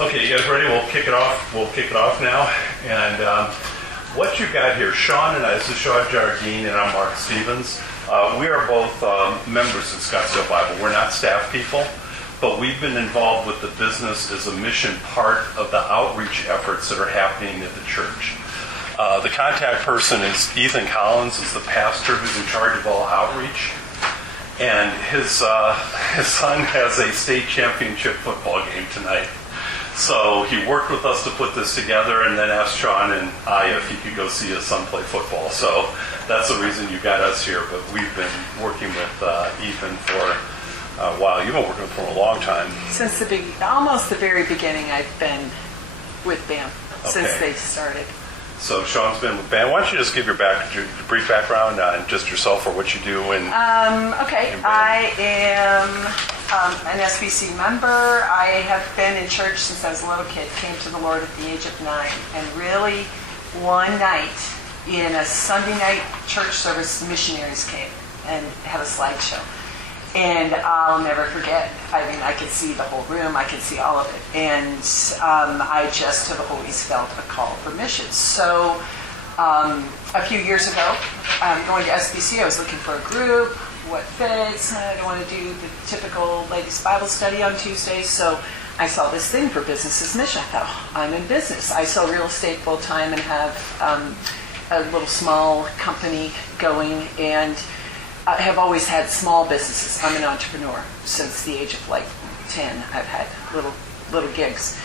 Okay, you guys ready? We'll kick it off. We'll kick it off now. And what you've got here, Sean and I, this is Sean Jardine and I'm Mark Stevens. We are both members of Scottsdale Bible. We're not staff people, but we've been involved with the business as a mission part of the outreach efforts that are happening at the church. The contact person is Ethan Collins, is the pastor who's in charge of all outreach. And his son has a state championship football game tonight. So he worked with us to put this together and then asked Sean and I if he could go see his son play football. So that's the reason you got us here. But we've been working with Ethan for a while. You've been working with him for a long time. Since almost the very beginning, I've been with BAM since they started. So Sean's been with BAM. Why don't you just give your brief background on just yourself or what you do? Okay, I am an SBC member. I have been in church since I was a little kid. Came to the Lord at the age of 9. And really, one night in a Sunday night church service, missionaries came and had a slideshow. And I'll never forget. I mean, I could see the whole room. I could see all of it. And I just have always felt a call for missions. So a few years ago, going to SBC, I was looking for a group. What fits? I don't want to do the typical ladies' Bible study on Tuesdays. So I saw this thing for business as mission. I thought, oh, I'm in business. I sell real estate full time and have a little small company going. And I have always had small businesses. I'm an entrepreneur since the age of 10. I've had little gigs.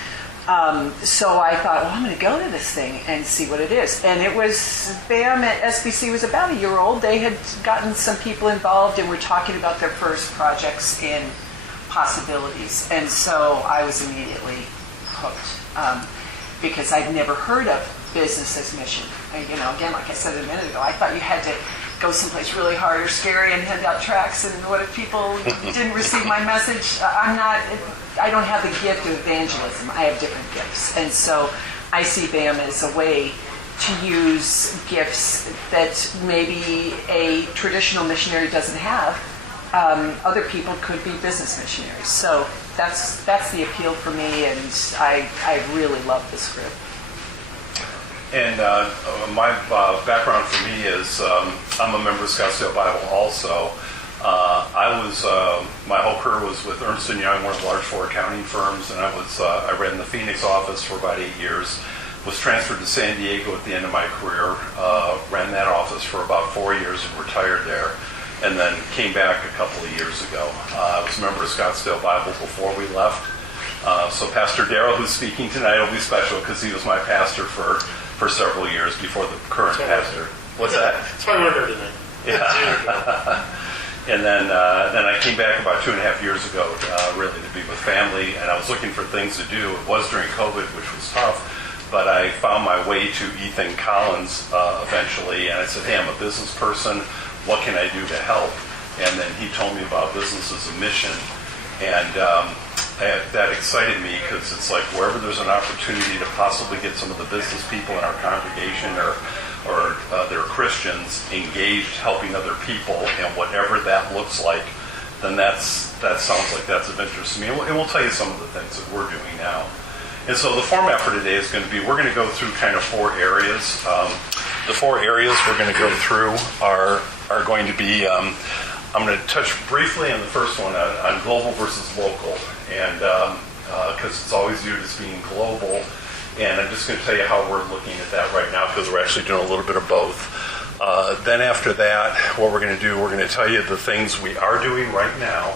So I thought, well, I'm going to go to this thing and see what it is. And it was, BAM at SBC was about a year old. They had gotten some people involved and were talking about their first projects and possibilities. And so I was immediately hooked because I'd never heard of business as mission. Again, like I said a minute ago, I thought you had to go someplace really hard or scary and hand out tracts, and what if people didn't receive my message? I don't have the gift of evangelism. I have different gifts. And so I see BAM as a way to use gifts that maybe a traditional missionary doesn't have. Other people could be business missionaries. So that's the appeal for me, and I really love this group. And my background for me is I'm a member of Scottsdale Bible also. My whole career was with Ernst & Young, one of the large 4 accounting firms, and I ran the Phoenix office for about 8 years. Was transferred to San Diego at the end of my career, ran that office for about 4 years and retired there, and then came back a couple of years ago. I was a member of Scottsdale Bible before we left. So Pastor Darrell, who's speaking tonight, will be special because he was my pastor for several years before the current pastor. What's that? That's why we're here tonight. Yeah. And then I came back about 2.5 years ago, really to be with family, and I was looking for things to do. It was during COVID, which was tough, but I found my way to Ethan Collins eventually, and I said, hey, I'm a business person. What can I do to help? And then he told me about business as a mission, and that excited me because it's like wherever there's an opportunity to possibly get some of the business people in our congregation or they're Christians engaged helping other people, and whatever that looks like, then that sounds like that's of interest to me. And we'll tell you some of the things that we're doing now. And so the format for today is going to be, we're going to go through kind of 4 areas. The 4 areas we're going to go through are going to be, I'm going to touch briefly on the first one on global versus local, and because it's always viewed as being global, and I'm just going to tell you how we're looking at that right now because we're actually doing a little bit of both. Then after that, what we're going to do, we're going to tell you the things we are doing right now.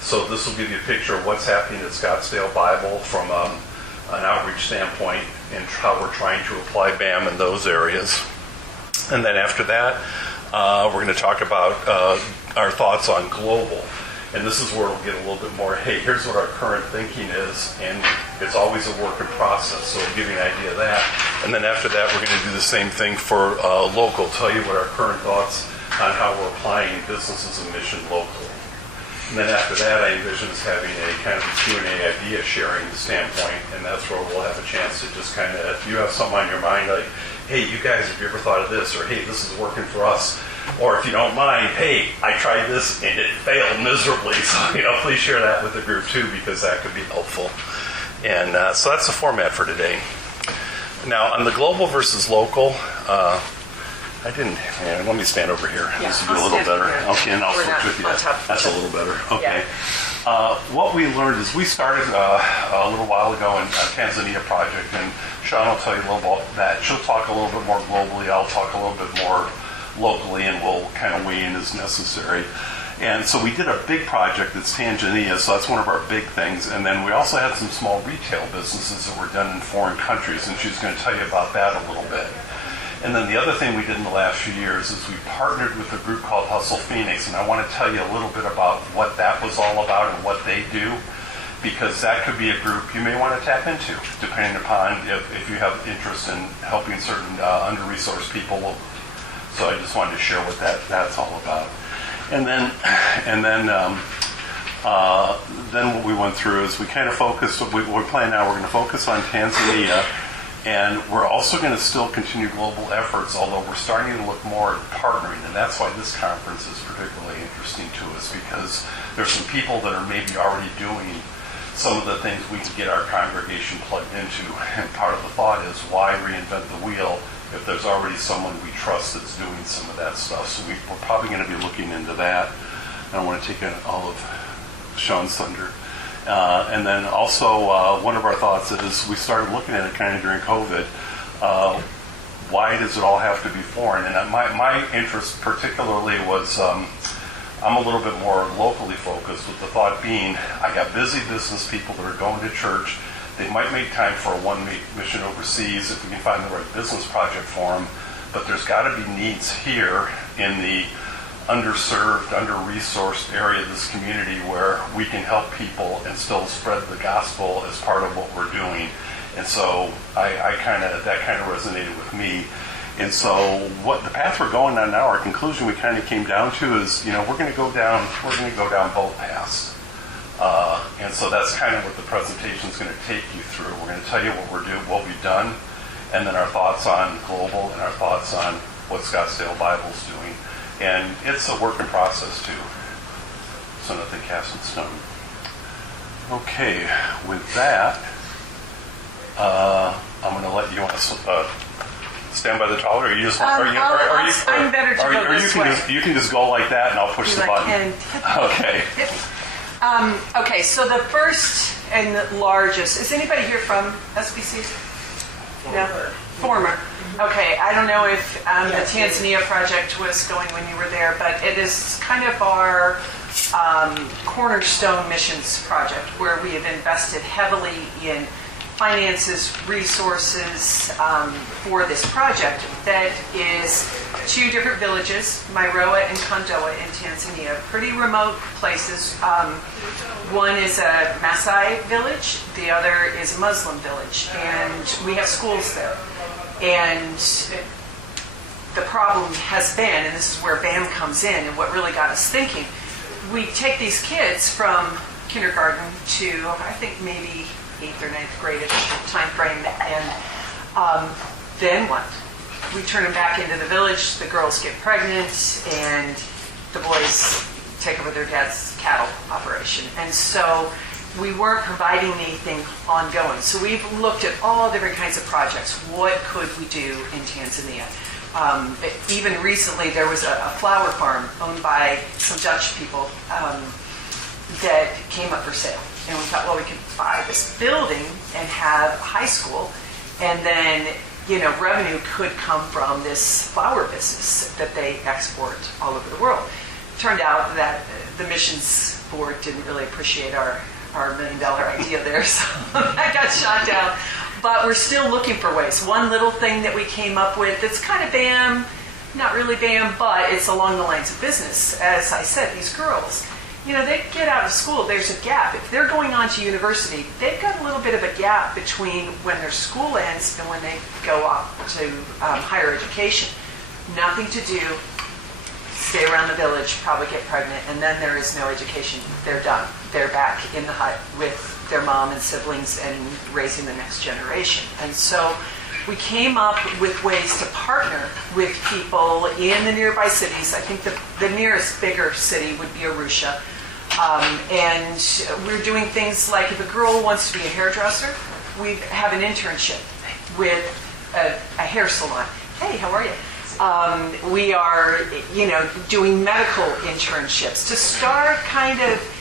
So this will give you a picture of what's happening at Scottsdale Bible from an outreach standpoint and how we're trying to apply BAM in those areas. And then after that, we're going to talk about our thoughts on global. And this is where we'll get a little bit more, hey, here's what our current thinking is, and it's always a work in process, so we'll give you an idea of that. And then after that, we're going to do the same thing for local, tell you what our current thoughts on how we're applying business as a mission locally. And then after that, I envision us having a kind of a Q&A idea sharing standpoint, and that's where we'll have a chance to just kind of, if you have something on your mind, like, hey, you guys, have you ever thought of this? Or, hey, this is working for us. Or if you don't mind, hey, I tried this and it failed miserably. So, please share that with the group too, because that could be helpful. And so that's the format for today. Now, on the global versus local, let me stand over here. Yeah, This will be a I'll little stand better. here. Okay, and I'll We're switch not with you. on top of That's each a other. little better. Okay. Yeah. What we learned is we started a little while ago in a Tanzania project, and Sean will tell you a little about that. She'll talk a little bit more globally. I'll talk a little bit more locally, and we'll kind of weigh in as necessary. And so we did a big project that's Tanzania, so that's one of our big things. And then we also had some small retail businesses that were done in foreign countries, and she's going to tell you about that a little bit. And then the other thing we did in the last few years is we partnered with a group called Hustle Phoenix, and I want to tell you a little bit about what that was all about and what they do, because that could be a group you may want to tap into, depending upon if you have interest in helping certain under-resourced people. So I just wanted to share what that's all about. And then what we went through is we kind of focused. We're planning now. We're going to focus on Tanzania, and we're also going to still continue global efforts. Although we're starting to look more at partnering, and that's why this conference is particularly interesting to us, because there's some people that are maybe already doing some of the things we can get our congregation plugged into. And part of the thought is, why reinvent the wheel if there's already someone we trust that's doing some of that stuff? So we're probably going to be looking into that. I don't want to take all of Sean's thunder. And then also one of our thoughts is we started looking at it kind of during COVID. Why does it all have to be foreign? And my interest particularly was I'm a little bit more locally focused, with the thought being I got busy business people that are going to church. They might make time for a one-week mission overseas if we can find the right business project for them, but there's got to be needs here in the underserved, under-resourced area of this community where we can help people and still spread the gospel as part of what we're doing. And so that kind of resonated with me. And so what the path we're going on now, our conclusion we kind of came down to is, we're going to go down both paths. And so that's kind of what the presentation is going to take you through. We're going to tell you what we've done, and then our thoughts on global and our thoughts on what Scottsdale Bible's doing. And it's a work in process too, so nothing cast in stone. Okay, with that, I'm going to let you stand by the toilet, or you just I'm better to go this way. You can just go like that, and I'll push the button. Okay. Okay, so the first and the largest, is anybody here from SBC? No? Former. Okay, I don't know if the Tanzania project was going when you were there, but it is kind of our cornerstone missions project, where we have invested heavily in finances, resources for this project that is 2 different villages, Mairoa and Kondoa in Tanzania, pretty remote places. One is a Maasai village, the other is a Muslim village, and we have schools there. And the problem has been, and this is where BAM comes in, and what really got us thinking, we take these kids from kindergarten to, I think, maybe 8th or 9th grade time frame, and then what? We turn them back into the village, the girls get pregnant, and the boys take over their dad's cattle operation. And so we weren't providing anything ongoing. So we've looked at all different kinds of projects. What could we do in Tanzania? Even recently, there was a flower farm owned by some Dutch people that came up for sale. And we thought, well, we could buy this building and have a high school, and then, revenue could come from this flower business that they export all over the world. Turned out that the missions board didn't really appreciate our $1 million idea there, so that got shot down. But we're still looking for ways. One little thing that we came up with that's kind of BAM, not really BAM, but it's along the lines of business. As I said, these girls, they get out of school, there's a gap. If they're going on to university, they've got a little bit of a gap between when their school ends and when they go off to higher education. Nothing to do, stay around the village, probably get pregnant, and then there is no education. They're done. They're back in the hut with their mom and siblings and raising the next generation. And so we came up with ways to partner with people in the nearby cities. I think the nearest bigger city would be Arusha. And we're doing things like if a girl wants to be a hairdresser, we have an internship with a hair salon. Hey, how are you? We are, doing medical internships to start kind of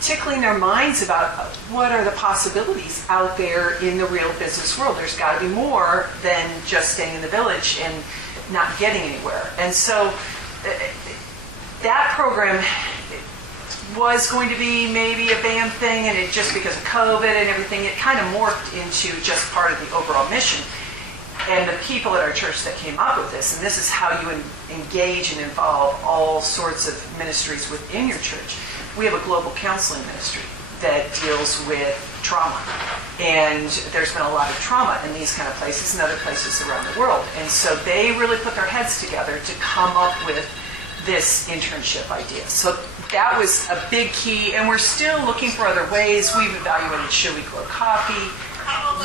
tickling their minds about what are the possibilities out there in the real business world. There's got to be more than just staying in the village and not getting anywhere. And so that program was going to be maybe a BAM thing, and it just because of COVID and everything, it kind of morphed into just part of the overall mission. And the people at our church that came up with this, and this is how you engage and involve all sorts of ministries within your church. We have a global counseling ministry that deals with trauma. And there's been a lot of trauma in these kind of places and other places around the world. And so they really put their heads together to come up with this internship idea. So that was a big key, and we're still looking for other ways. We've evaluated, should we grow coffee?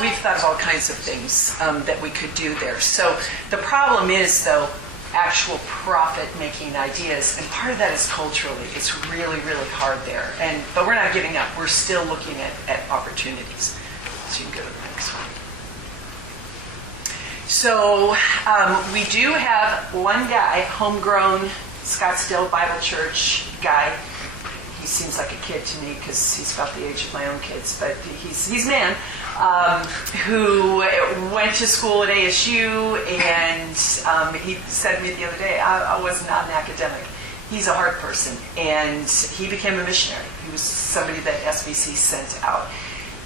We've thought of all kinds of things that we could do there. So the problem is, though, actual profit-making ideas, and part of that is culturally. It's really, really hard there. But we're not giving up. We're still looking at opportunities. So you can go to the next one. So we do have one guy, homegrown Scottsdale Bible Church guy. He seems like a kid to me because he's about the age of my own kids, but he's a man who went to school at ASU, and he said to me the other day, I was not an academic. He's a heart person, and he became a missionary. He was somebody that SBC sent out.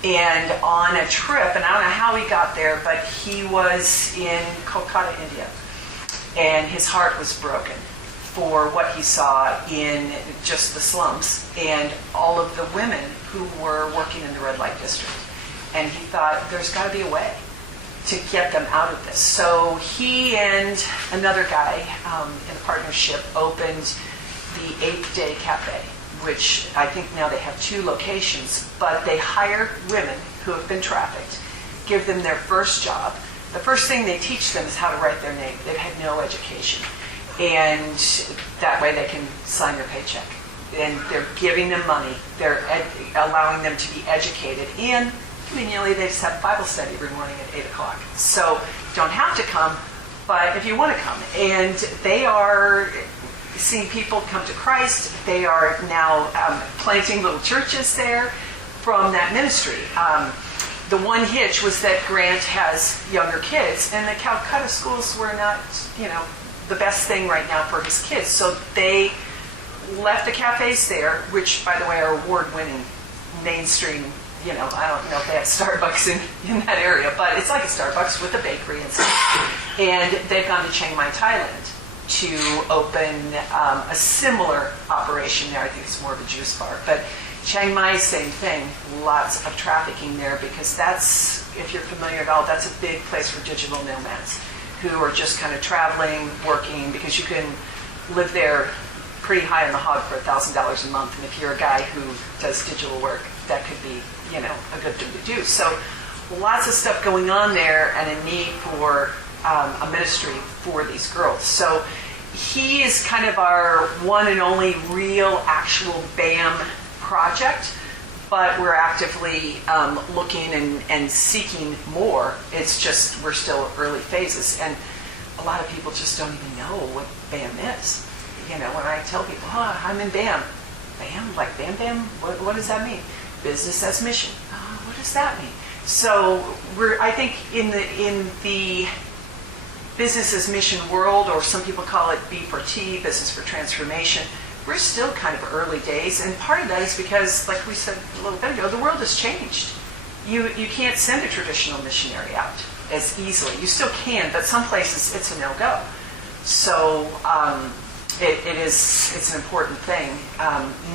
And on a trip, and I don't know how he got there, but he was in Kolkata, India, and his heart was broken for what he saw in just the slums and all of the women who were working in the red light district. And he thought, there's got to be a way to get them out of this. So he and another guy in a partnership opened the 8th Day Cafe, which I think now they have 2 locations, but they hire women who have been trafficked, give them their first job. The first thing they teach them is how to write their name. They've had no education. And that way they can sign their paycheck. And they're giving them money. They're allowing them to be educated. And conveniently, they just have Bible study every morning at 8 o'clock. So you don't have to come, but if you want to come. And they are seeing people come to Christ. They are now planting little churches there from that ministry. The one hitch was that Grant has younger kids, and the Calcutta schools were not, the best thing right now for his kids. So they left the cafes there, which, by the way, are award-winning, mainstream. I don't know if they have Starbucks in that area, but it's like a Starbucks with a bakery and stuff. And they've gone to Chiang Mai, Thailand, to open a similar operation there. I think it's more of a juice bar. But Chiang Mai, same thing. Lots of trafficking there, because that's, if you're familiar at all, that's a big place for digital nomads who are just kind of traveling, working, because you can live there pretty high on the hog for $1,000 a month. And if you're a guy who does digital work, that could be, a good thing to do. So lots of stuff going on there, and a need for a ministry for these girls. So he is kind of our one and only real, actual BAM project, but we're actively looking and seeking more. It's just, we're still early phases, and a lot of people just don't even know what BAM is. When I tell people, I'm in BAM. BAM? Like BAM? What does that mean? Business as mission. What does that mean? So I think in the business as mission world, or some people call it B4T, business for transformation, we're still kind of early days. And part of that is because, like we said a little bit ago, the world has changed. You can't send a traditional missionary out as easily. You still can, but some places it's a no-go. So it's an important thing.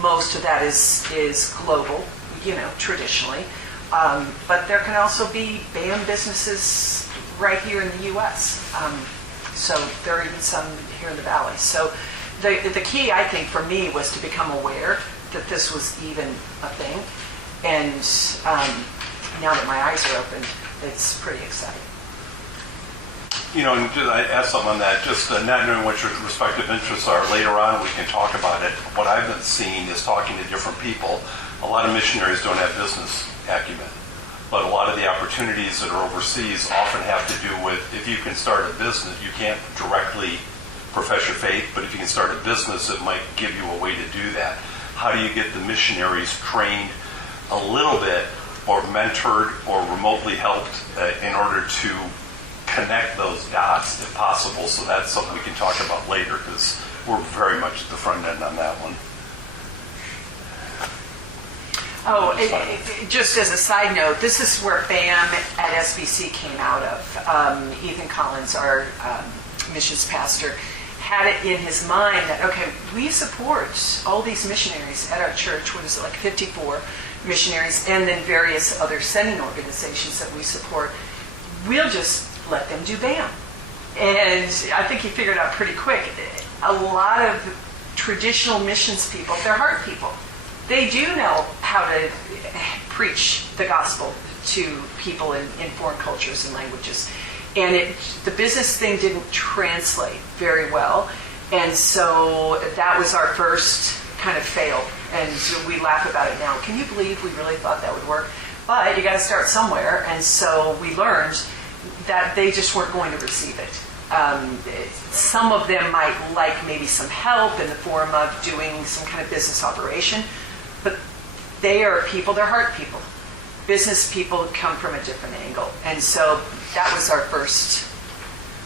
Most of that is global, traditionally. But there can also be BAM businesses right here in the U.S. So there are even some here in the Valley. So the key, I think, for me was to become aware that this was even a thing. And now that my eyes are open, it's pretty exciting. And I asked something on that, just not knowing what your respective interests are. Later on, we can talk about it. What I've been seeing is talking to different people. A lot of missionaries don't have business acumen, but a lot of the opportunities that are overseas often have to do with, if you can start a business, you can't directly profess your faith, but if you can start a business, it might give you a way to do that. How do you get the missionaries trained a little bit, or mentored, or remotely helped in order to connect those dots if possible? So that's something we can talk about later, because we're very much at the front end on that one. Just as a side note, this is where BAM at SBC came out of. Ethan Collins, our missions pastor, had it in his mind that, okay, we support all these missionaries at our church. What is it, like 54 missionaries, and then various other sending organizations that we support. We'll just let them do BAM. And I think he figured out pretty quick, a lot of traditional missions people, they're heart people. They do know how to preach the gospel to people in foreign cultures and languages. And the business thing didn't translate very well. And so that was our first kind of fail. And we laugh about it now. Can you believe we really thought that would work? But you got to start somewhere. And so we learned that they just weren't going to receive it. Some of them might like maybe some help in the form of doing some kind of business operation. But they are people, they're heart people. Business people come from a different angle. And so that was our first,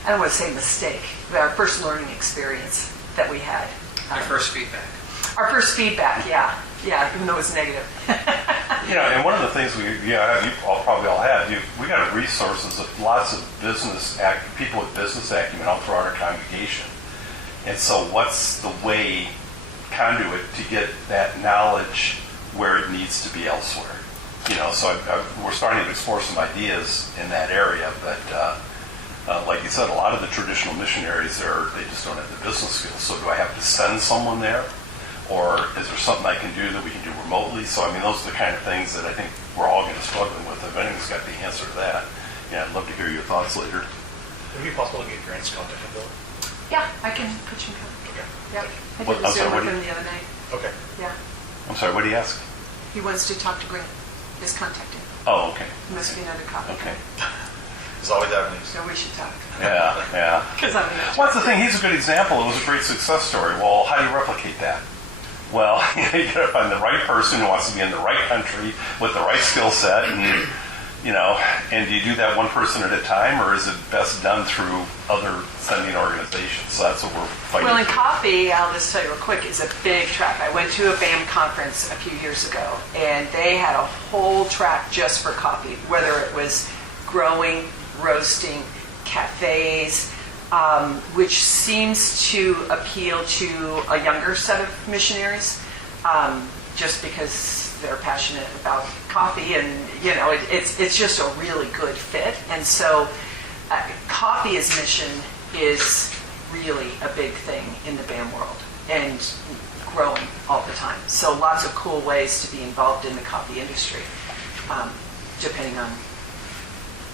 I don't want to say mistake, but our first learning experience that we had. Your first feedback. Our first feedback, yeah, even though it was negative. And one of the things you probably all have, we got resources of lots of people with business acumen all throughout our congregation. And so what's the conduit to get that knowledge where it needs to be elsewhere? So we're starting to explore some ideas in that area, but like you said, a lot of the traditional missionaries they just don't have the business skills. So do I have to send someone there? Or is there something I can do that we can do remotely? So, those are the kind of things that I think we're all going to struggle with. If anyone's got the answer to that, I'd love to hear your thoughts later. Would it be possible to get Grant's contact info? Yeah, I can put you in contact. Okay. Yep. I did a Zoom with him the other night. Okay. Yeah. I'm sorry, what did he ask? He wants to talk to Grant. His contact info. Oh, okay. He must be another copy. Okay. It's always that news. So we should talk. Yeah. Because I'm going to What's the thing? He's a good example. It was a great success story. Well, how do you replicate that? Well, you got to find the right person who wants to be in the right country with the right skill set, and do you do that one person at a time, or is it best done through other sending organizations? So that's what we're fighting. Well, in coffee, I'll just tell you real quick, is a big track. I went to a BAM conference a few years ago, and they had a whole track just for coffee, whether it was growing, roasting, cafes, which seems to appeal to a younger set of missionaries, just because they're passionate about coffee, and it's just a really good fit. And so coffee as mission is really a big thing in the BAM world, and growing all the time. So lots of cool ways to be involved in the coffee industry, depending on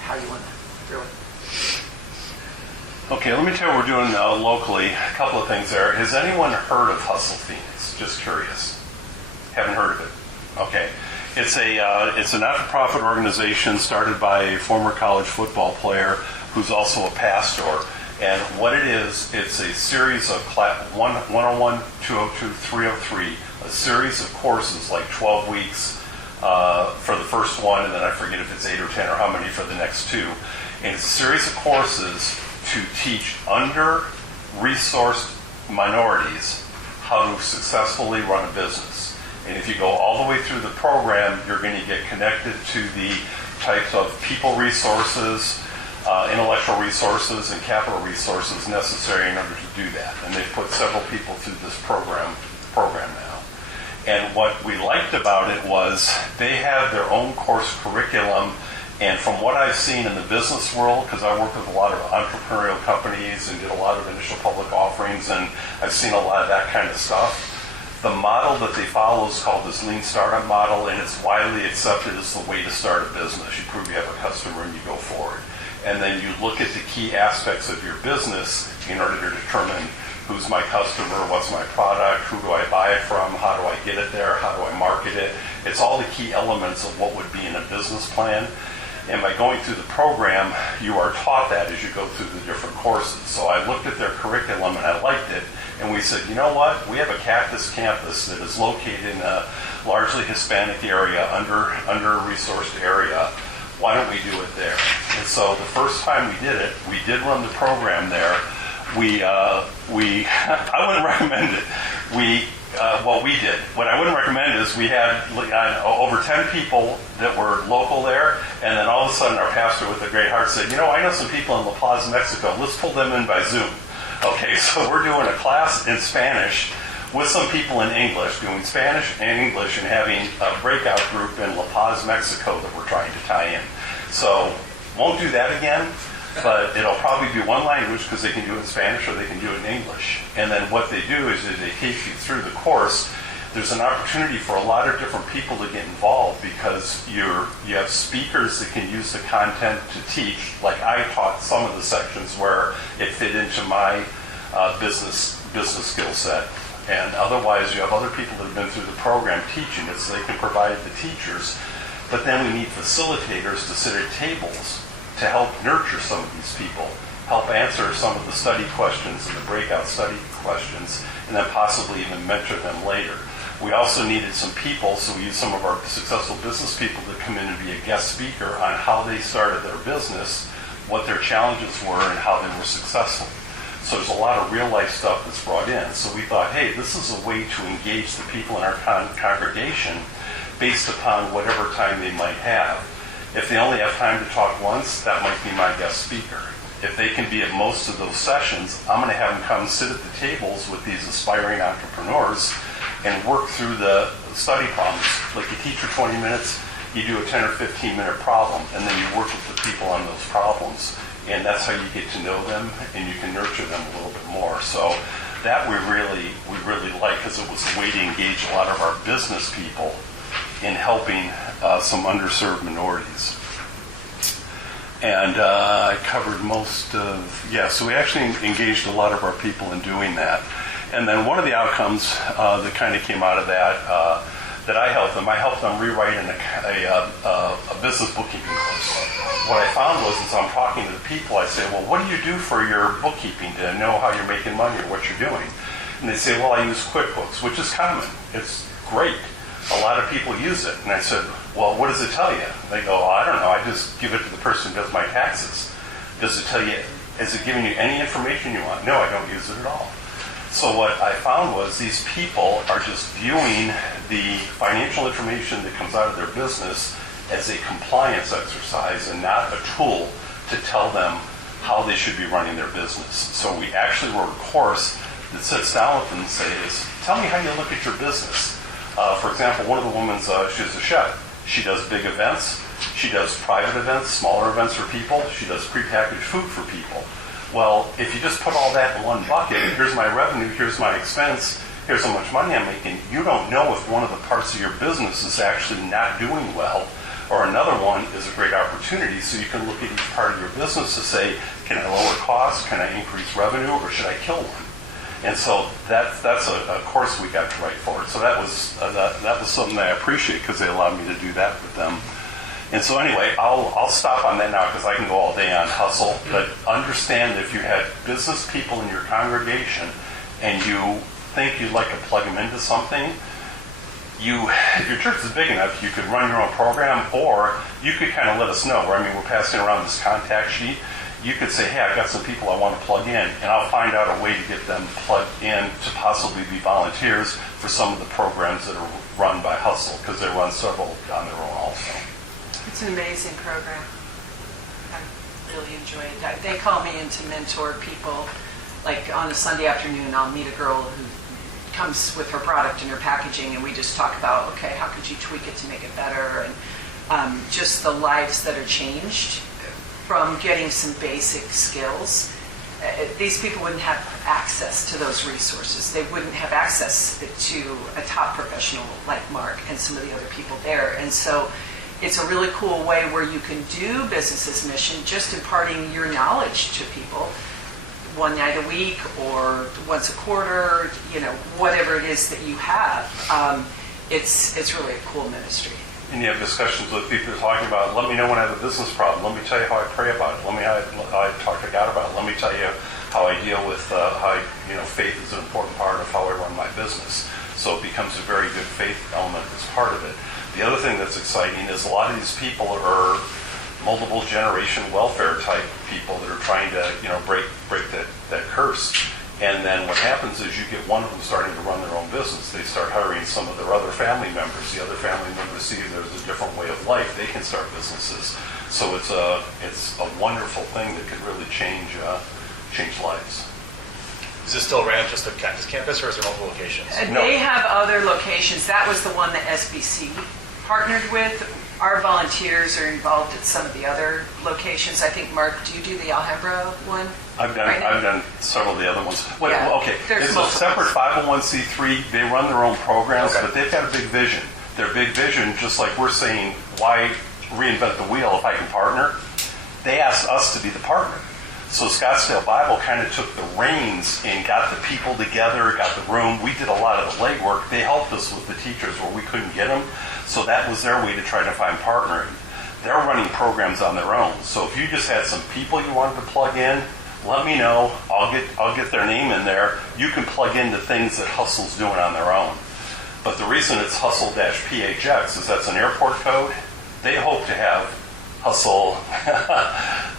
how you want to do it. Okay, let me tell you what we're doing locally. A couple of things there. Has anyone heard of Hustle Phoenix? Just curious. Haven't heard of it. Okay. It's a not-for-profit organization started by a former college football player who's also a pastor. And what it is, it's a series of 101, 202, 303, a series of courses, like 12 weeks for the first one, and then I forget if it's 8 or 10 or how many for the next two. And it's a series of courses to teach under-resourced minorities how to successfully run a business. And if you go all the way through the program, you're going to get connected to the types of people resources, intellectual resources, and capital resources necessary in order to do that. And they've put several people through this program now. And what we liked about it was they have their own course curriculum. And from what I've seen in the business world, because I work with a lot of entrepreneurial companies and did a lot of initial public offerings, and I've seen a lot of that kind of stuff, the model that they follow is called this lean startup model, and it's widely accepted as the way to start a business. You prove you have a customer and you go forward. and then you look at the key aspects of your business in order to determine who's my customer, what's my product, who do I buy it from, how do I get it there, how do I market it. It's all the key elements of what would be in a business plan. And by going through the program, you are taught that as you go through the different courses. So I looked at their curriculum and I liked it. And we said, you know what? We have a Cactus campus that is located in a largely Hispanic area, under-resourced area. Why don't we do it there? And so the first time we did it, we did run the program there. I wouldn't recommend it. We did. What I wouldn't recommend is we had over 10 people that were local there, and then all of a sudden our pastor with a great heart said, you know, I know some people in La Paz, Mexico. Let's pull them in by Zoom. Okay, so we're doing a class in Spanish with some people in English, doing Spanish and English, and having a breakout group in La Paz, Mexico that we're trying to tie in. So won't do that again. But it'll probably be one language because they can do it in Spanish or they can do it in English. And then what they do is they take you through the course. There's an opportunity for a lot of different people to get involved because you have speakers that can use the content to teach. Like I taught some of the sections where it fit into my business skill set. And otherwise you have other people that have been through the program teaching it so they can provide the teachers. But then we need facilitators to sit at tables to help nurture some of these people, help answer some of the study questions and the breakout study questions, and then possibly even mentor them later. We also needed some people, so we used some of our successful business people to come in and be a guest speaker on how they started their business, what their challenges were, and how they were successful. So there's a lot of real-life stuff that's brought in. So we thought, hey, this is a way to engage the people in our congregation based upon whatever time they might have. If they only have time to talk once, that might be my guest speaker. If they can be at most of those sessions, I'm going to have them come sit at the tables with these aspiring entrepreneurs and work through the study problems. Like you teach for 20 minutes, you do a 10 or 15-minute problem, and then you work with the people on those problems. And that's how you get to know them, and you can nurture them a little bit more. So that we really like because it was a way to engage a lot of our business people in helping some underserved minorities. And I covered most of, so we actually engaged a lot of our people in doing that. And then one of the outcomes that kind of came out of that, that I helped them rewrite a business bookkeeping course. What I found was as I'm talking to the people, I say, well, what do you do for your bookkeeping to know how you're making money or what you're doing? And they say, well, I use QuickBooks, which is common. It's great. A lot of people use it. And I said, well, what does it tell you? They go, I don't know. I just give it to the person who does my taxes. Does it tell you, is it giving you any information you want? No, I don't use it at all. So what I found was these people are just viewing the financial information that comes out of their business as a compliance exercise and not a tool to tell them how they should be running their business. So we actually wrote a course that sits down with them and says, tell me how you look at your business. For example, one of the women's, she's a chef. She does big events. She does private events, smaller events for people. She does prepackaged food for people. Well, if you just put all that in one bucket, here's my revenue, here's my expense, here's how much money I'm making, you don't know if one of the parts of your business is actually not doing well, or another one is a great opportunity. So you can look at each part of your business to say, can I lower costs, can I increase revenue, or should I kill one? And so that's a course we got to write for it. So that was something that I appreciate because they allowed me to do that with them. And so anyway, I'll stop on that now because I can go all day on hustle. But understand that if you had business people in your congregation and you think you'd like to plug them into something, if your church is big enough, you could run your own program, or you could kind of let us know. I mean, we're passing around this contact sheet. You could say, hey, I've got some people I want to plug in, and I'll find out a way to get them plugged in to possibly be volunteers for some of the programs that are run by Hustle, because they run several on their own also. It's an amazing program. I really enjoy it. They call me in to mentor people. Like on a Sunday afternoon, I'll meet a girl who comes with her product and her packaging, and we just talk about, okay, how could you tweak it to make it better, and just the lives that are changed from getting some basic skills. These people wouldn't have access to those resources. They wouldn't have access to a top professional like Mark and some of the other people there. And so it's a really cool way where you can do business as mission, just imparting your knowledge to people one night a week or once a quarter, whatever it is that you have. It's really a cool ministry. And you have discussions with people talking about, let me know when I have a business problem. Let me tell you how I pray about it. Let me how I talk to God about it. Let me tell you how I deal with faith is an important part of how I run my business. So it becomes a very good faith element as part of it. The other thing that's exciting is a lot of these people are multiple generation welfare type people that are trying to break that curse. And then what happens is you get one of them starting to run their own business. They start hiring some of their other family members. The other family members see there's a different way of life. They can start businesses. So it's a wonderful thing that can really change lives. Is this still ran at just the Cactus campus, or is there multiple locations? No. They have other locations. That was the one that SBC partnered with. Our volunteers are involved at some of the other locations. I think, Mark, do you do the Alhambra one? I've done several of the other ones. There's It's a separate 501c3. They run their own programs, Okay. but they've got a big vision. Their big vision, just like we're saying, why reinvent the wheel if I can partner? They asked us to be the partner. So Scottsdale Bible kind of took the reins and got the people together, got the room. We did a lot of the legwork. They helped us with the teachers where we couldn't get them. So that was their way to try to find partnering. They're running programs on their own. So if you just had some people you wanted to plug in, let me know. I'll get their name in there. You can plug into things that Hustle's doing on their own. But the reason it's Hustle-PHX is that's an airport code. They hope to have Hustle,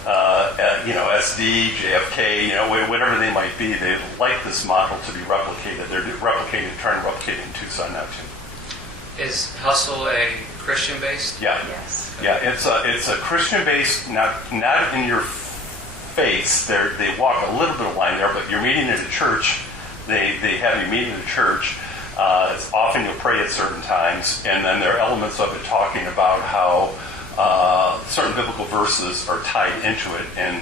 SD, JFK, whatever they might be. They like this model to be replicated. They're trying to replicate it in Tucson now too. Is Hustle a Christian-based? Yeah. Yes. Yeah, it's a Christian-based, not in your face. They walk a little bit of line there, but you're meeting at a church. They have you meet at a church. It's often you'll pray at certain times, and then there are elements of it talking about how certain biblical verses are tied into it, and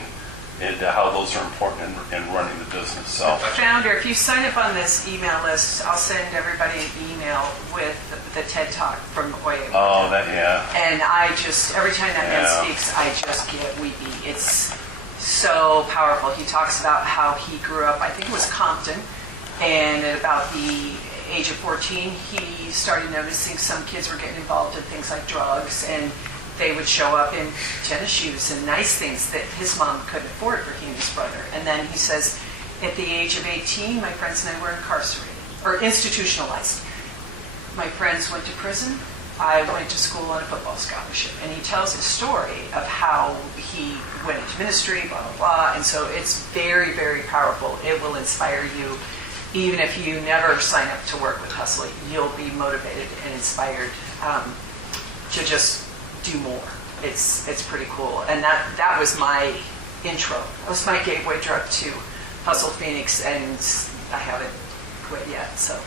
how those are important in running the business. So, Founder, if you sign up on this email list, I'll send everybody an email with the TED Talk from Oye. oh, that yeah. And every time that man Yeah. speaks, I just get weepy. It's so powerful. He talks about how he grew up, I think it was Compton, and at about the age of 14, he started noticing some kids were getting involved in things like drugs, and they would show up in tennis shoes and nice things that his mom couldn't afford for he and his brother. And then he says, at the age of 18, my friends and I were incarcerated, or institutionalized. My friends went to prison. I went to school on a football scholarship. And he tells a story of how he went into ministry, blah, blah, blah. And so it's very, very powerful. It will inspire you. Even if you never sign up to work with Hustle, you'll be motivated and inspired to just do more. It's pretty cool. And that was my intro. That was my gateway drug to Hustle Phoenix, and I haven't quit yet. So.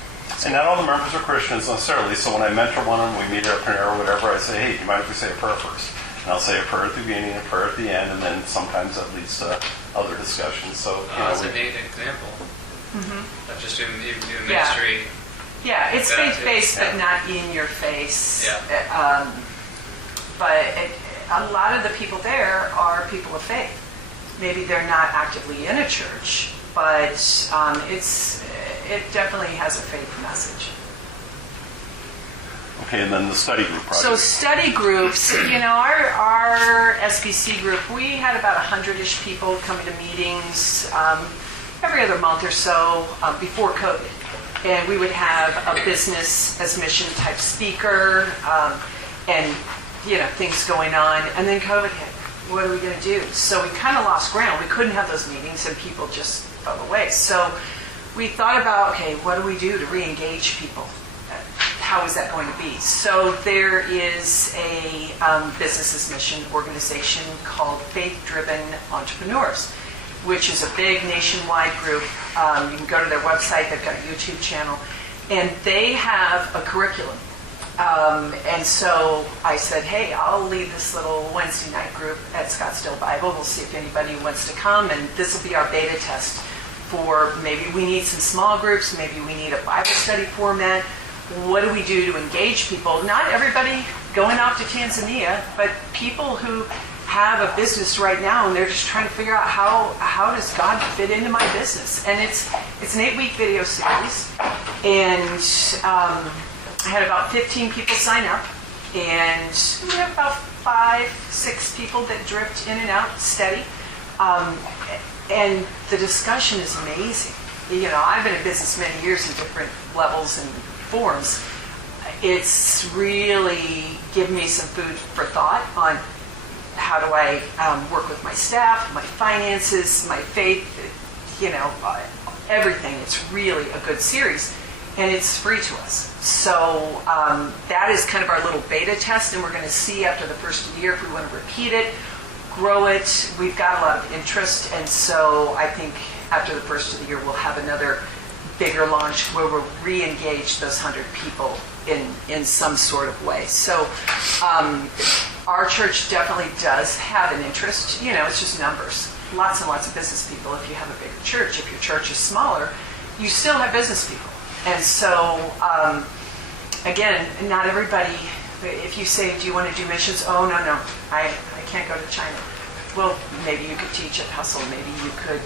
And not all the members are Christians necessarily, so when I mentor one of them, we meet at a prayer or whatever, I say, hey, do you mind if we say a prayer first? And I'll say a prayer at the beginning, a prayer at the end, and then sometimes that leads to other discussions. So, That's a neat example. Mm-hmm. Of just even doing ministry. Yeah, it's That faith-based, too. but not in your face. Yeah. But a lot of the people there are people of faith. Maybe they're not actively in a church, but it definitely has a faith message. Okay, and then the study group project. So study groups, our SBC group, we had about 100-ish people coming to meetings every other month or so before COVID. And we would have a business as mission type speaker and, things going on. And then COVID hit. What are we going to do? So we kind of lost ground. We couldn't have those meetings and people just fell away. So we thought about, okay, what do we do to re-engage people? How is that going to be? So there is a business as mission organization called Faith Driven Entrepreneurs, which is a big nationwide group. You can go to their website. They've got a YouTube channel. And they have a curriculum. And so I said, hey, I'll lead this little Wednesday night group at Scottsdale Bible. We'll see if anybody wants to come. And this will be our beta test for maybe we need some small groups. Maybe we need a Bible study format. What do we do to engage people? Not everybody going off to Tanzania, but people who have a business right now and they're just trying to figure out how does God fit into my business. And it's an 8-week video series, and I had about 15 people sign up, and we have about 5-6 people that drift in and out steady. And the discussion is amazing. I've been in business many years in different levels and forms. It's really given me some food for thought on how do I work with my staff, my finances, my faith, everything. It's really a good series, and it's free to us. So that is kind of our little beta test, and we're going to see after the first of the year if we want to repeat it, grow it. We've got a lot of interest, and so I think after the first of the year we'll have another bigger launch where we'll re-engage those 100 people in some sort of way. So our church definitely does have an interest. It's just numbers. Lots and lots of business people. If you have a bigger church, if your church is smaller, you still have business people. And so, again, not everybody, if you say, do you want to do missions? Oh, no, I can't go to China. Well, maybe you could teach at Hustle. Maybe you could,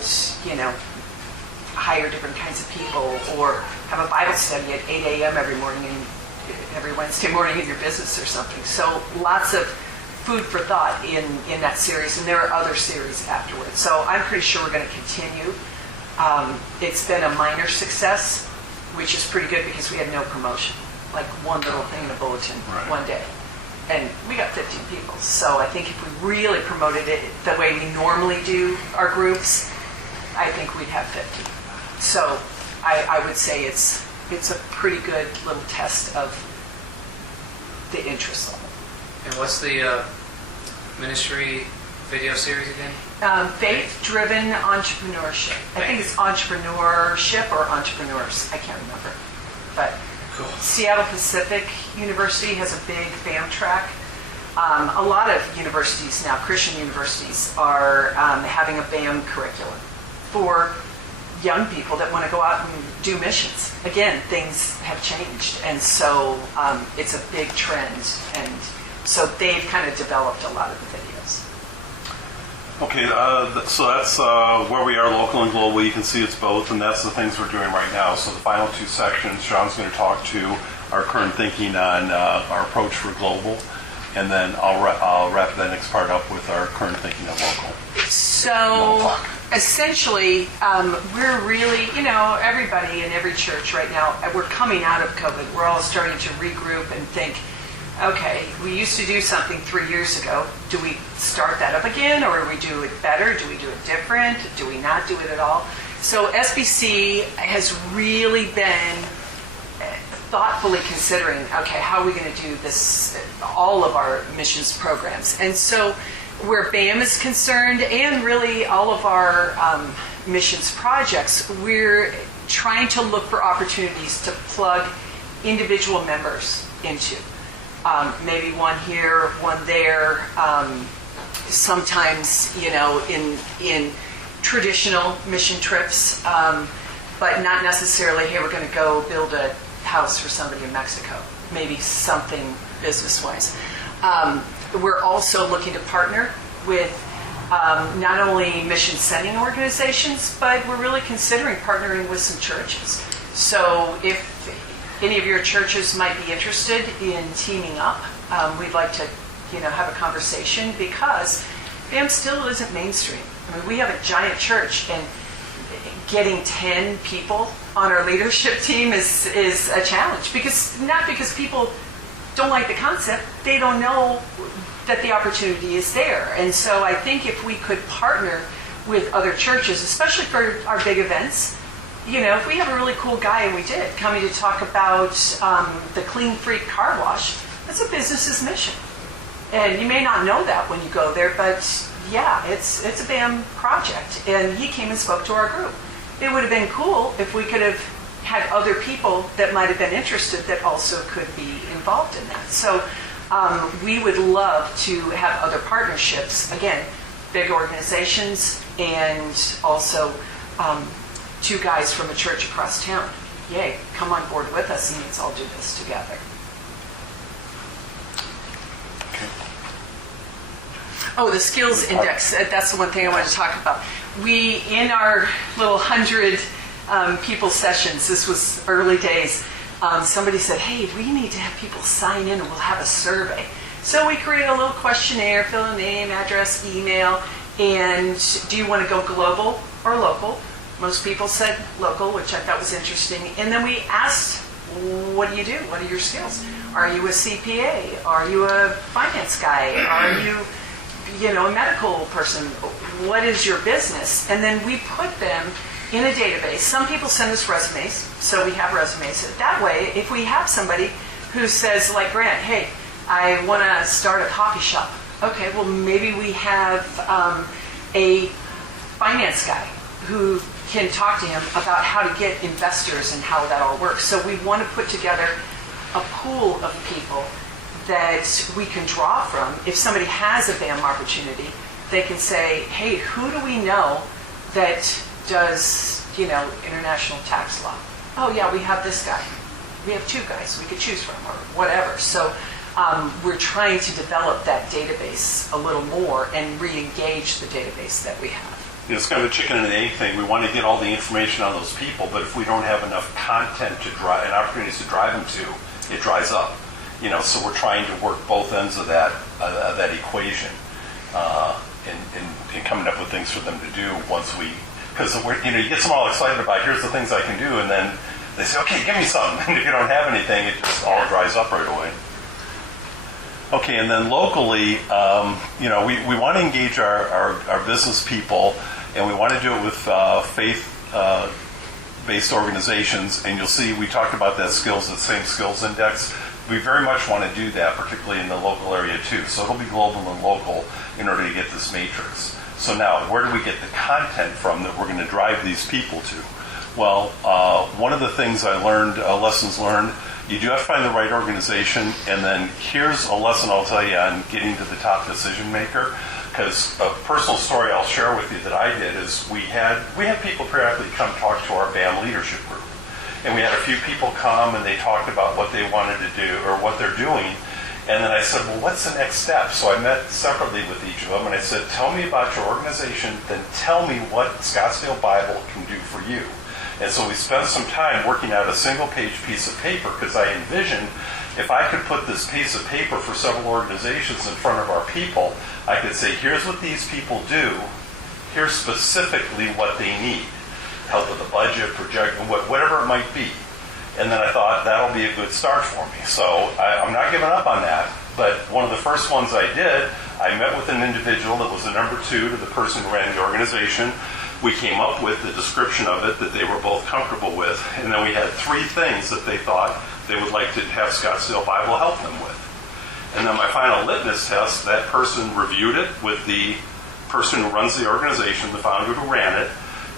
hire different kinds of people, or have a Bible study at 8 a.m. every Wednesday morning in your business or something. So lots of food for thought in that series, and there are other series afterwards. So I'm pretty sure we're going to continue. It's been a minor success, which is pretty good because we had no promotion, like one little thing in a bulletin one day. And we got 15 people. So I think if we really promoted it the way we normally do our groups, I think we'd have 50. So I would say it's a pretty good little test of the interest level. And what's the ministry video series again? Faith-driven entrepreneurship. I think it's entrepreneurship or entrepreneurs. I can't remember. But Cool. Seattle Pacific University has a big BAM track. A lot of universities now, Christian universities, are having a BAM curriculum for young people that want to go out and do missions. Again, things have changed, and so it's a big trend, and so they've kind of developed a lot of the videos. Okay, so that's where we are, local and global. You can see it's both, and that's the things we're doing right now. So the final two sections, Sean's going to talk to our current thinking on our approach for global, and then I'll wrap the next part up with our current thinking of local. So essentially, we're really, everybody in every church right now, we're coming out of COVID. We're all starting to regroup and think, okay, we used to do something 3 years ago. Do we start that up again, or do we do it better? Do we do it different? Do we not do it at all? So SBC has really been thoughtfully considering, okay, how are we going to do this, all of our missions programs? And so where BAM is concerned, and really all of our missions projects, we're trying to look for opportunities to plug individual members into. Maybe one here, one there. Sometimes, in traditional mission trips, but not necessarily, hey, we're going to go build a house for somebody in Mexico. Maybe something business-wise. We're also looking to partner with not only mission-sending organizations, but we're really considering partnering with some churches. So if any of your churches might be interested in teaming up, we'd like to have a conversation, because BAM still isn't mainstream. I mean, we have a giant church, and getting 10 people on our leadership team is a challenge, not because people don't like the concept, they don't know that the opportunity is there. And so I think if we could partner with other churches, especially for our big events, if we have a really cool guy, and we did, coming to talk about the Clean Freak car wash, that's a business's mission. And you may not know that when you go there, but yeah, it's a BAM project. And he came and spoke to our group. It would have been cool if we could have had other people that might have been interested that also could be involved in that. So we would love to have other partnerships, again, big organizations, and also two guys from a church across town. Yay, come on board with us, and let's all do this together. Oh, the skills index. That's the one thing I wanted to talk about. We, in our little 100 people sessions, this was early days, somebody said, hey, we need to have people sign in and we'll have a survey. So we created a little questionnaire, fill in name, address, email, and do you want to go global or local? Most people said local, which I thought was interesting. And then we asked, what do you do? What are your skills? Are you a CPA? Are you a finance guy? Are you, a medical person? What is your business? And then we put them in a database. Some people send us resumes, so we have resumes. That way, if we have somebody who says, like Grant, hey, I want to start a coffee shop. Okay, well, maybe we have a finance guy who can talk to him about how to get investors and how that all works. So we want to put together a pool of people that we can draw from. If somebody has a BAM opportunity, they can say, hey, who do we know that does, international tax law? Oh yeah, we have this guy. We have 2 guys we could choose from or whatever. So we're trying to develop that database a little more and re-engage the database that we have. It's kind of a chicken and egg thing. We want to get all the information on those people, but if we don't have enough content to drive and opportunities to drive them to, it dries up. So we're trying to work both ends of that equation, and coming up with things for them to do once we, because you get them all excited about here's the things I can do, and then they say, okay, give me something. And if you don't have anything, it just all dries up right away. Okay, and then locally, we want to engage our business people, and we want to do it with faith-based organizations. And you'll see we talked about that same skills index. We very much want to do that, particularly in the local area too. So it'll be global and local in order to get this matrix. So now, where do we get the content from that we're going to drive these people to? Well, one of the things I learned, lessons learned, you do have to find the right organization, and then here's a lesson I'll tell you on getting to the top decision maker. Because a personal story I'll share with you that I did is we had people periodically come talk to our BAM leadership group. And we had a few people come and they talked about what they wanted to do or what they're doing. And then I said, well, what's the next step? So I met separately with each of them and I said, tell me about your organization, then tell me what Scottsdale Bible can do for you. And so we spent some time working out a single-page piece of paper because I envisioned if I could put this piece of paper for several organizations in front of our people, I could say, here's what these people do, here's specifically what they need. Help with the budget, project, whatever it might be. And then I thought, that'll be a good start for me. So I'm not giving up on that, but one of the first ones I did, I met with an individual that was the number 2 to the person who ran the organization. We came up with the description of it that they were both comfortable with, and then we had 3 things that they thought they would like to have Scottsdale Bible help them with. And then my final litmus test, that person reviewed it with the person who runs the organization, the founder who ran it,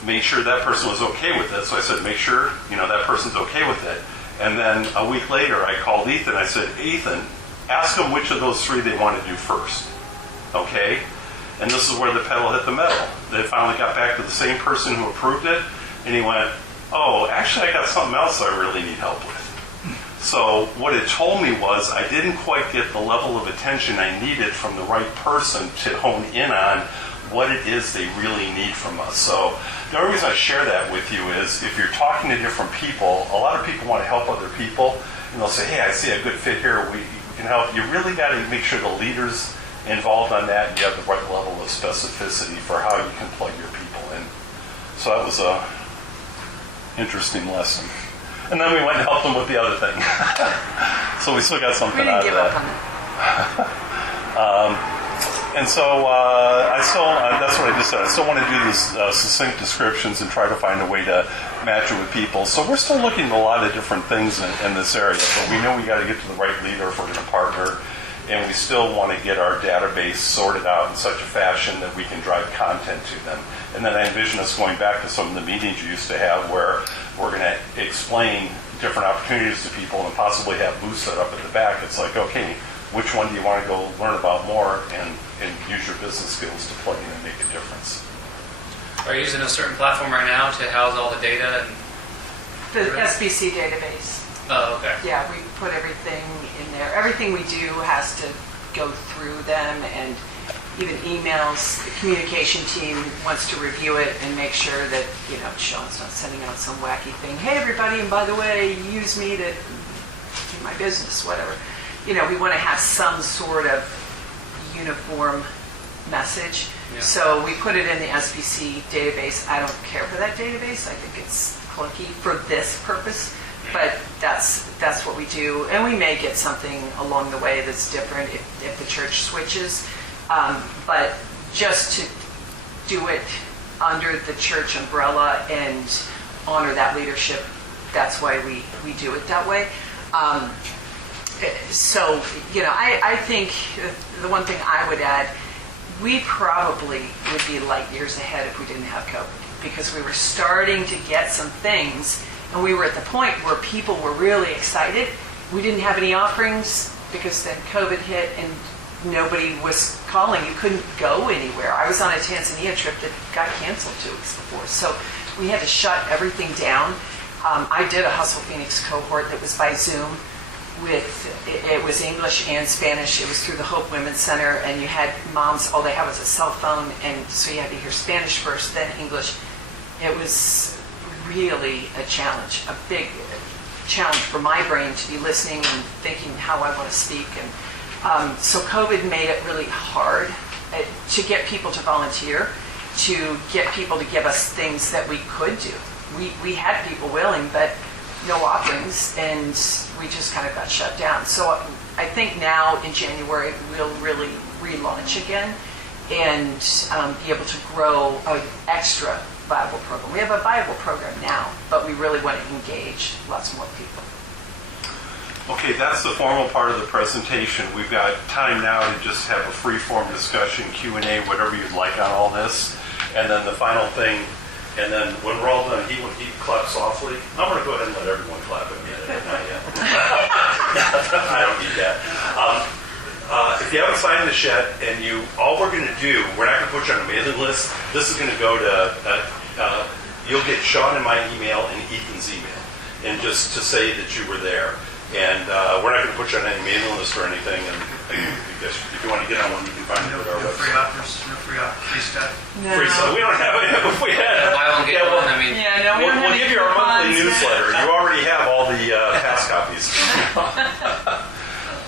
made sure that person was okay with it. So I said, make sure that person's okay with it. And then a week later, I called Ethan. I said, Ethan, ask them which of those 3 they want to do first. Okay? And this is where the pedal hit the metal. They finally got back to the same person who approved it, and he went, oh, actually I got something else I really need help with. So what it told me was I didn't quite get the level of attention I needed from the right person to hone in on what it is they really need from us. So the only reason I share that with you is if you're talking to different people, a lot of people want to help other people, and they'll say, hey, I see a good fit here, we can help. You really got to make sure the leader's involved on that and you have the right level of specificity for how you can plug your people in. So that was a interesting lesson. And then we went and helped them with the other thing. So we still got something out of that. We didn't give up on it. And so that's what I just said. I still want to do these succinct descriptions and try to find a way to match it with people. So we're still looking at a lot of different things in this area, but we know we got to get to the right leader if we're going to partner. And we still want to get our database sorted out in such a fashion that we can drive content to them. And then I envision us going back to some of the meetings you used to have where we're going to explain different opportunities to people and possibly have booths set up at the back. It's like, okay, which one do you want to go learn about more and use your business skills to plug in and make a difference? Are you using a certain platform right now to house all the data? The SBC database. Oh, okay. Yeah, we put everything in there. Everything we do has to go through them, and even emails. The communication team wants to review it and make sure that, Sean's not sending out some wacky thing. Hey, everybody, and by the way, use me to do my business, whatever. We want to have some sort of uniform message. Yeah. So we put it in the SBC database. I don't care for that database. I think it's clunky for this purpose, but that's what we do. And we may get something along the way that's different if the church switches. But just to do it under the church umbrella and honor that leadership, that's why we do it that way. So, I think the one thing I would add, we probably would be light years ahead if we didn't have COVID, because we were starting to get some things, and we were at the point where people were really excited. We didn't have any offerings because then COVID hit and nobody was calling. You couldn't go anywhere. I was on a Tanzania trip that got canceled 2 weeks before, so we had to shut everything down. I did a Hustle Phoenix cohort that was by Zoom. It was English and Spanish. It was through the Hope Women's Center, and you had moms, all they had was a cell phone, and so you had to hear Spanish first, then English. It was really a challenge, a big challenge for my brain to be listening and thinking how I want to speak. And so COVID made it really hard to get people to volunteer, to get people to give us things that we could do. We had people willing, but no offerings, and we just kind of got shut down. So I think now in January we'll really relaunch again and be able to grow an extra Bible program. We have a Bible program now, but we really want to engage lots more people. Okay, that's the formal part of the presentation. We've got time now to just have a free-form discussion, Q&A, whatever you'd like on all this. And then the final thing, and then when we're all done, he claps softly. I'm going to go ahead and let everyone clap at me. Not yet. I don't need that. If you haven't signed this yet, and all we're going to do, we're not going to put you on a mailing list. This is going to go to, you'll get Sean and my email and Ethan's email, and just to say that you were there. And we're not going to put you on any mailing list or anything. And if you want to get on one, you can find it at our website. Free stuff. No. Free stuff. We don't have it. If we had, Buy one, get one. I mean, we'll give you our monthly newsletter. You already have all the past copies.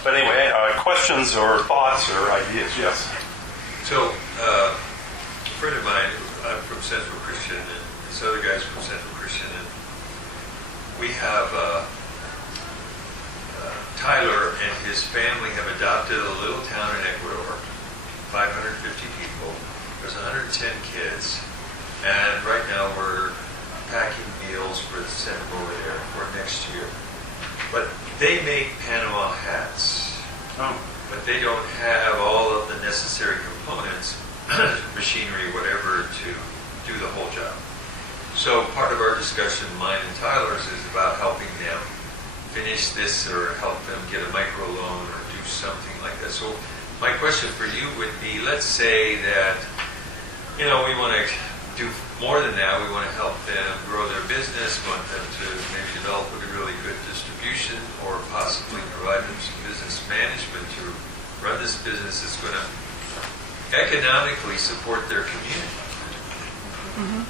But anyway, questions or thoughts or ideas? Yes. So, a friend of mine from Central Christian, and this other guy's from Central Christian, and we have Tyler and his family have adopted a little town in Ecuador, 550 people. There's 110 kids, and right now we're packing meals for the Central there for next year. But they make Panama hats, but they don't have all of the necessary components, machinery, whatever, to do the whole job. So part of our discussion, mine and Tyler's, is about helping them finish this or help them get a micro loan or do something like that. So my question for you would be, let's say that, we want to do more than that. We want to help them grow their business, want them to maybe develop a really good distribution, or possibly provide them some business management to run this business that's going to economically support their community. Mm-hmm.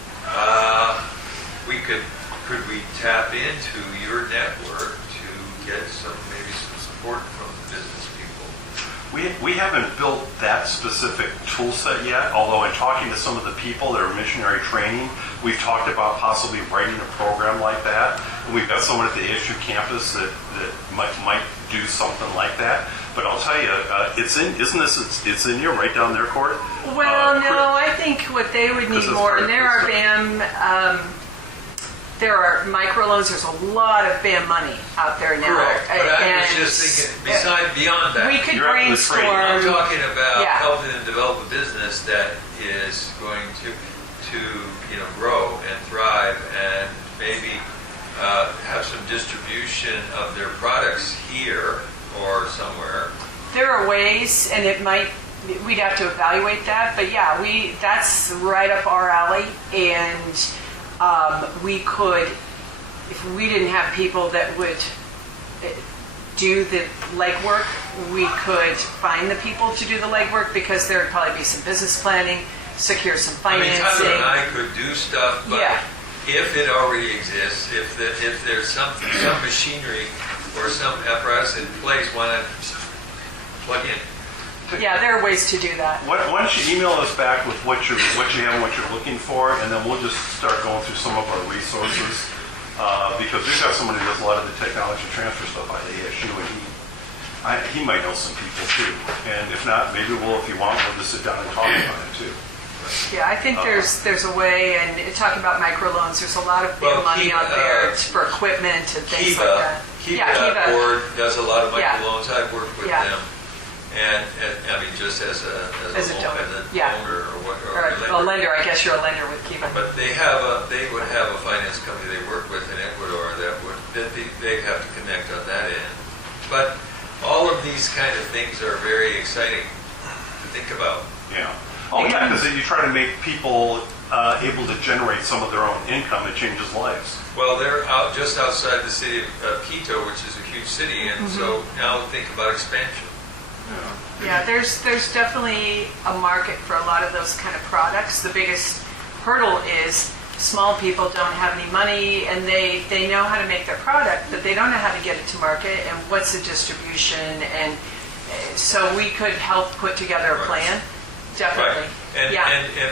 Could we tap into your network to get maybe some support from the business people? We haven't built that specific tool set yet, although in talking to some of the people that are missionary training, we've talked about possibly writing a program like that. And we've got someone at the ASU campus that might do something like that. But I'll tell you, it's in here right down there, Court? Well, no, I think what they would need more, and there are BAM, there are microloans. There's a lot of BAM money out there now. Correct. But I was just thinking, beyond that, we could You're brainstorm. I'm talking about Yeah. helping them develop a business that is going to grow and thrive, and maybe have some distribution of their products here or somewhere. There are ways, and we'd have to evaluate that, but yeah, that's right up our alley, and we could, if we didn't have people that would do the legwork, we could find the people to do the legwork because there would probably be some business planning, secure some I mean, financing. Tyler and I could do stuff, but Yeah. if it already exists, if there's some machinery or some apparatus in place, why not plug in? Yeah, there are ways to do that. Why don't you email us back with what you have and what you're looking for, and then we'll just start going through some of our resources. Because we've got somebody that does a lot of the technology transfer stuff by the ASU, and he might know some people too. And if not, maybe if you want, we'll just sit down and talk about it too. Yeah, I think there's a way, and talking about microloans, there's a lot of big money out there for equipment and things like that. Kiva.org does a lot of Yeah. microloans. I've worked with Yeah. them. And I mean, just as a donor. owner or what, Or a lender, I guess you're a lender with Kiva. But they would have a finance company they work with in Ecuador they have to connect on that end. But all of these kind of things are very exciting to think about. Yeah. Oh yeah, because you try to make people able to generate some of their own income. It changes lives. Well, they're just outside the city of Quito, which is a huge city, and so now think about expansion. Yeah, there's definitely a market for a lot of those kind of products. The biggest hurdle is small people don't have any money, and they know how to make their product, but they don't know how to get it to market, and what's the distribution, and so we could help put together a plan. Definitely. Right. And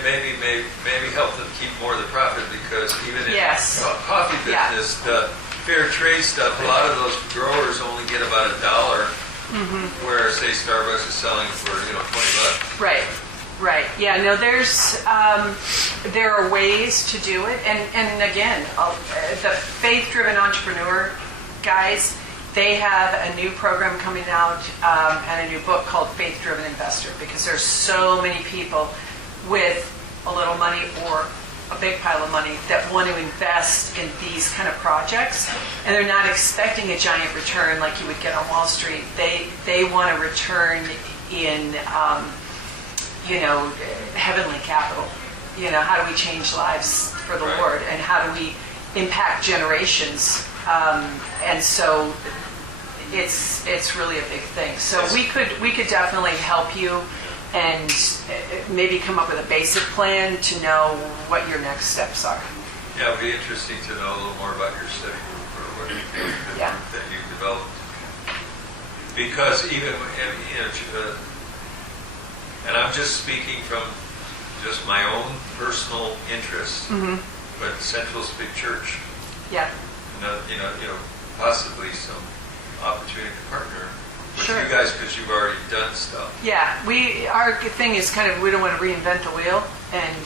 maybe help them keep more of the profit, because even in the coffee business, the fair trade stuff, a lot of those growers only get about $1, where say Starbucks is selling for $20. Right. Yeah. No, there are ways to do it, and again, the faith-driven entrepreneur guys, they have a new program coming out and a new book called Faith Driven Investor, because there's so many people with a little money or a big pile of money that want to invest in these kind of projects, and they're not expecting a giant return like you would get on Wall Street. They want a return in heavenly capital. How do we change lives for the Lord, and how do we impact generations? And so it's really a big thing. So we could definitely help you and maybe come up with a basic plan to know what your next steps are. Yeah, it would be interesting to know a little more about your study group or what you think that you've developed. Because even, and I'm just speaking from just my own personal interest, but Central's a big church. Yeah. Possibly some opportunity to partner with Sure. you guys, because you've already done stuff. Yeah, our thing is we don't want to reinvent the wheel, and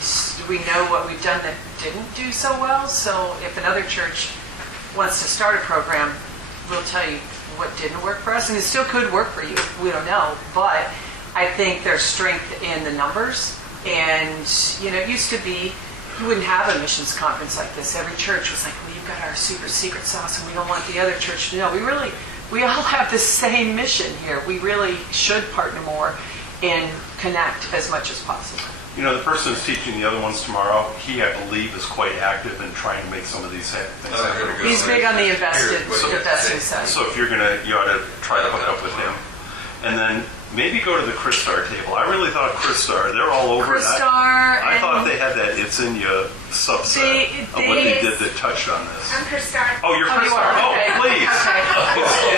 we know what we've done that didn't do so well. So if another church wants to start a program, we'll tell you what didn't work for us, and it still could work for you. We don't know, but I think there's strength in the numbers. And it used to be you wouldn't have a missions conference like this. Every church was like, well, you've got our super secret sauce, and we don't want the other church to know. We all have the same mission here. We really should partner more and connect as much as possible. The person who's teaching the other ones tomorrow, he, I believe, is quite active in trying to make some of these things happen. He's big on the investing side. So if you ought to try to hook up with him. And then maybe go to the Christar table. I really thought Christar, they're all over it. I thought they had that It's In You subset of what they did that touched on this. I'm Christar. Oh, you're Christar. Oh, okay. please. Okay.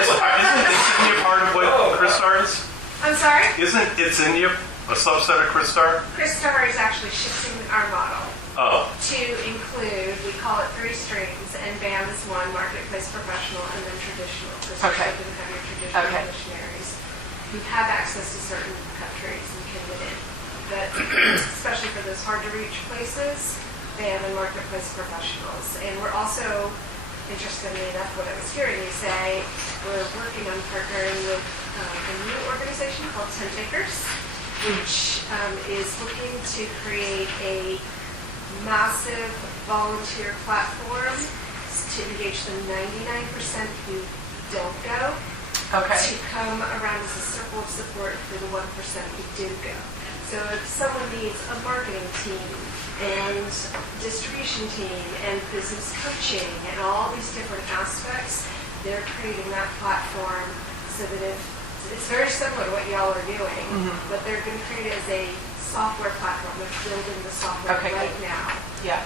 Isn't It's In You part of what Christar is? I'm sorry? Isn't It's In You a subset of Christar? Christar is actually shifting our model Oh. to include, we call it 3 streams, and BAM is one, marketplace professional, and then traditional. So Okay. you can have your traditional Okay. missionaries who have access to certain countries and can get in. But especially for those hard-to-reach places, BAM and marketplace professionals. And we're also, interestingly enough, what I was hearing you say, we're working on partnering with a new organization called 10 Acres, which is looking to create a massive volunteer platform to engage the 99% who don't go, to come around as a circle of support for the 1% who do go. So if someone needs a marketing team and distribution team and business coaching and all these different aspects, they're creating that platform so that if it's very similar to what y'all are doing, but they're going to create it as a software platform. They're building the software Okay, right good. now, Yeah.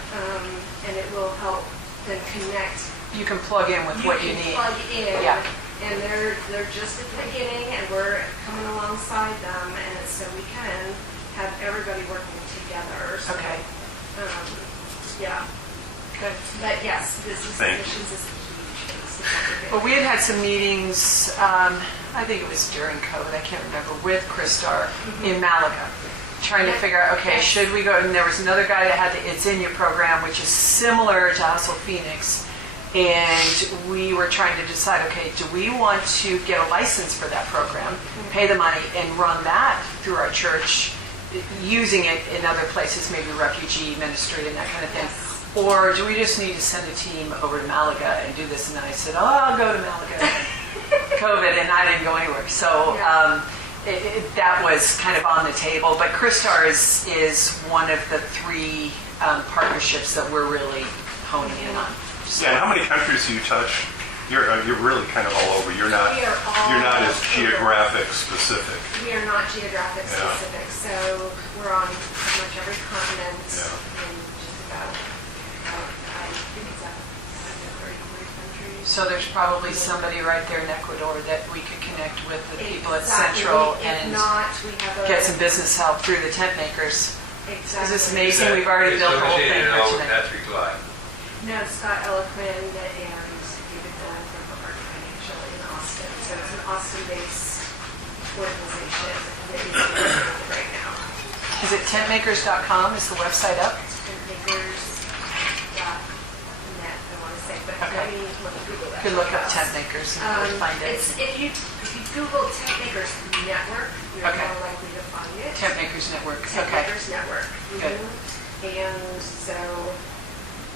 and it will help them connect. You can plug in with what you can need. plug in, Yeah. and they're just at the beginning, and we're coming alongside them, and so we can have everybody working together. So, Okay. yeah. Good. But yes, business Thank you. admissions is a huge piece of what we're Well, doing. we had some meetings, I think it was during COVID, I can't remember, with Christar in Malaga, trying to figure out, okay, Yes. should we go? And there was another guy that had the It's In You program, which is similar to Hustle Phoenix. And we were trying to decide, okay, do we want to get a license for that program, pay the money, and run that through our church, using it in other places, maybe refugee ministry and that kind of thing? Or do we just need to send a team over to Malaga and do this? And then I said, oh, I'll go to Malaga. COVID, and I didn't go anywhere. So that was kind of on the table. But Christar is one of the three partnerships that we're really honing in on. Yeah, and how many countries do you touch? You're really kind of all over. You're not We are all as over. geographic specific. We are not geographic Yeah. specific, so we're on pretty much every continent Yeah. in just about, I think it's up 30, 40 countries. So there's probably somebody right there in Ecuador that we could connect with the people at Exactly. Central If and not, we have a... get some business help through the tent makers. Exactly. This is amazing. We've already built the whole thing here today. Patrick Live. No, Scott Eloquin and David Dillon from Art Financial in Austin. So it's an Austin-based organization that is doing it right now. Is it tentmakers.com? Is the website up? Tentmakers.net, I want to say, but Okay. let me Google that. You could look up tent makers and you'll find it. It's, if you Google Tent Makers Network, you're Okay. more likely to find it. Tent Makers Network. Tent Okay. Makers Network. Good. And so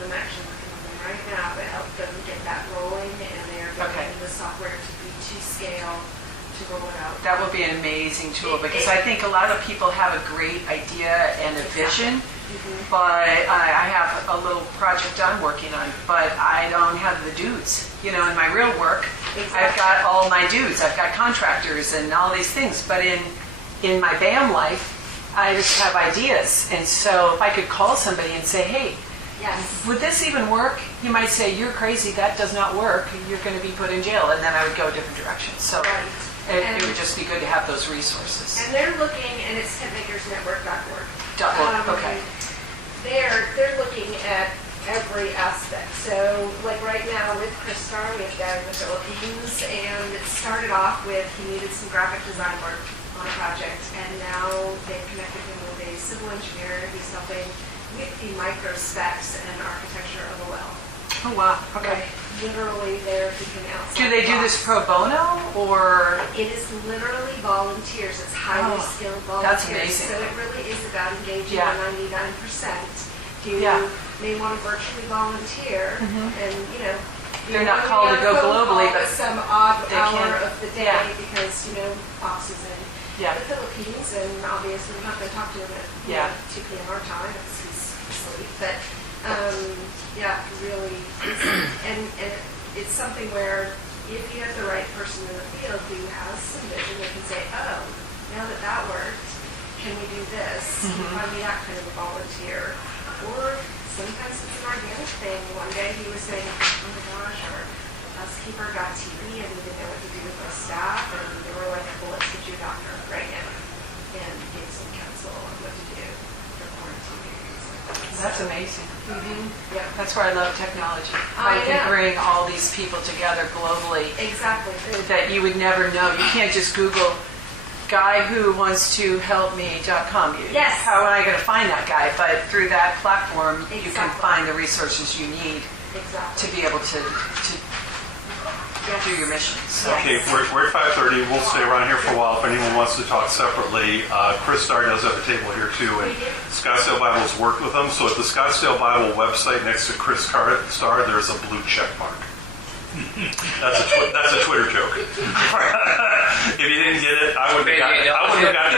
I'm actually working on them right now to help them get that rolling, and they're Okay. getting the software to be to scale to roll it out. That will be an amazing tool because I think a lot of people have a great idea and a vision, but I have a little project I'm working on, but I don't have the dudes. You know, in my real work, I've got all my dudes. I've got contractors and all these things, but in my BAM life, I just have ideas. And so if I could call somebody and say, hey, Yes. would this even work? You might say, you're crazy, that does not work, you're going to be put in jail, and then I would go a different direction. So Right. it would just be good to have those resources. And they're looking, and it's tentmakersnetwork.org. Okay. They're looking at every aspect. So, like right now with Christar, we have a guy in the Philippines, and it started off with he needed some graphic design work on a project, and now they've connected him with a civil engineer who's helping with the micro specs and architecture of a well. Oh, wow. Okay. Like, literally, they're thinking outside. Do they the do box. this pro bono, or? It is literally volunteers. It's highly Oh, skilled that's volunteers. amazing. So it really is about engaging Yeah. the 99% who Yeah. may want to virtually volunteer and, you know, They're you not know, called you to get a go phone globally, call but at some odd they hour can- of the day yeah. because, you know, Fox is in Yeah. the Philippines, and obviously we're not going to talk to him at you Yeah. know, 2 p.m. our time because he's asleep. But, yeah, really, it's something where if you have the right person in the field who has some vision, they can say, oh, now that that worked, can we do this? Can you find me that kind of a volunteer? Or sometimes it's an organic thing. One day he was saying, oh my gosh, our housekeeper got TB and we didn't know what to do with my staff, and they were like, well, let's get you a doctor right now. And gave some counsel on what to do for quarantine. That's amazing. Yep. That's where I love technology. How I you can know. bring all these people together globally Exactly. that you would never know. You can't just Google guy who wants to help me.com. Yes. How am I going to find that guy? But through that platform, you can Exactly. find the resources you need Exactly. to be able to Yes. do your mission. So. Okay, we're at 5:30. We'll stay around here for a while if anyone wants to talk separately. Chris Starr does have a table here too, and Scottsdale Bible's worked with them. So at the Scottsdale Bible website next to Chris Starr, there's a blue check mark. That's a Twitter joke. If you didn't get it, I wouldn't have got